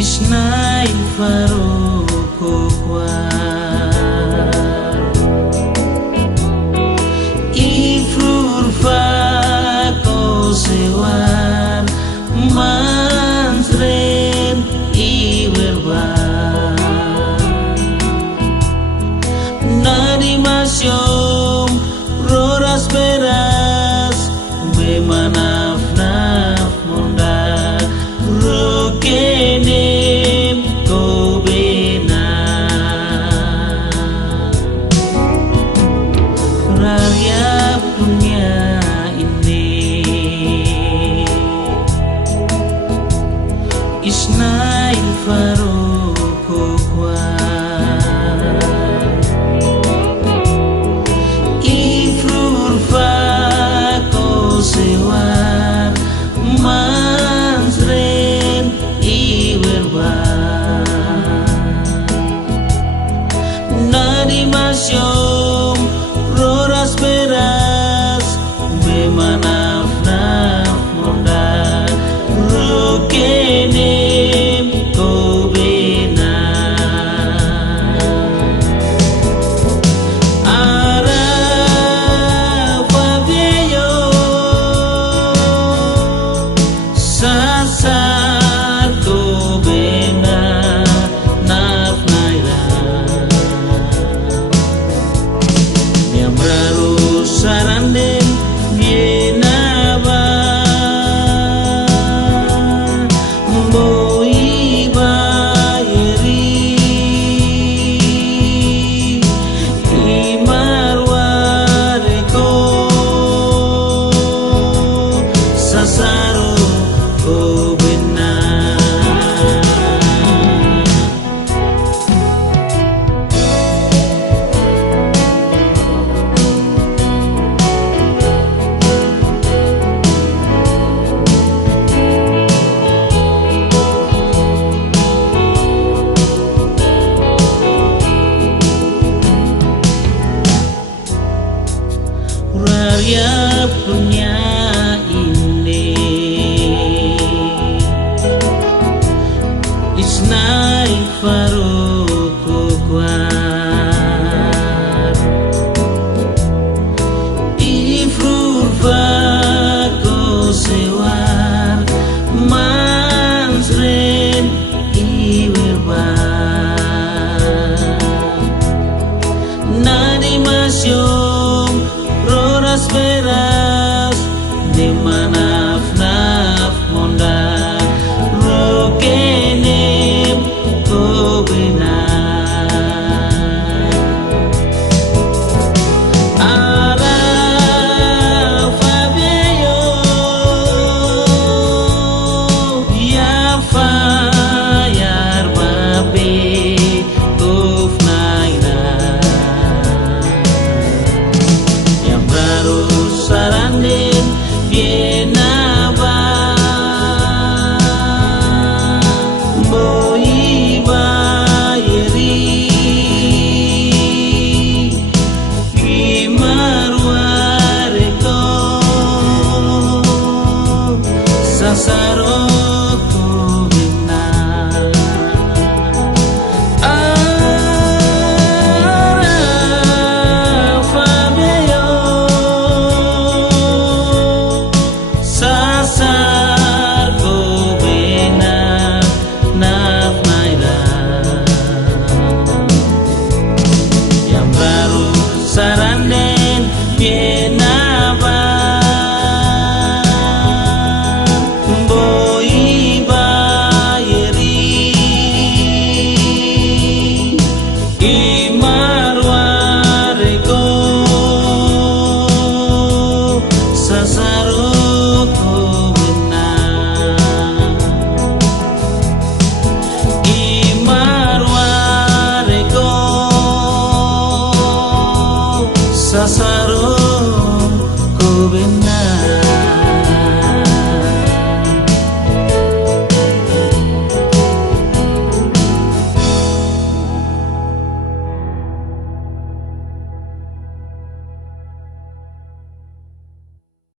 Isnai faruku kwar Ifrur fako sewar Mansren iwerbar Nadi masyom roras beras Bemanaf naf munda Rokenem kobena Rariap dunia ini Isnail faruku kwar Ifrur fako sewar Mansren iwerbar Nadi masyom roras beras Bemanaf naf monda Rokenem kobena Arafa vieyo Sasar kobena naf naira Nyamraru sarandem vienaba Mboi bayeri Imarwareko Sasaro kobena Rariap dunia ini Isnai faruku kwar Ifrur fako sewar Mansren iwerbar Nadi masyom roras beras Bemanaf naf monda Rokenem kobena Arafa vieyo Yafa yarbabe Kufnaina Baru sarandin vienaba Mboi bayeri Imarwareko Sasaro kobena Arafa vieyo Sasar kobena naf naira Yang baru saranden vienaba Mboi bayeri Imarwareko Sasaro kobena Imarwareko Sasaro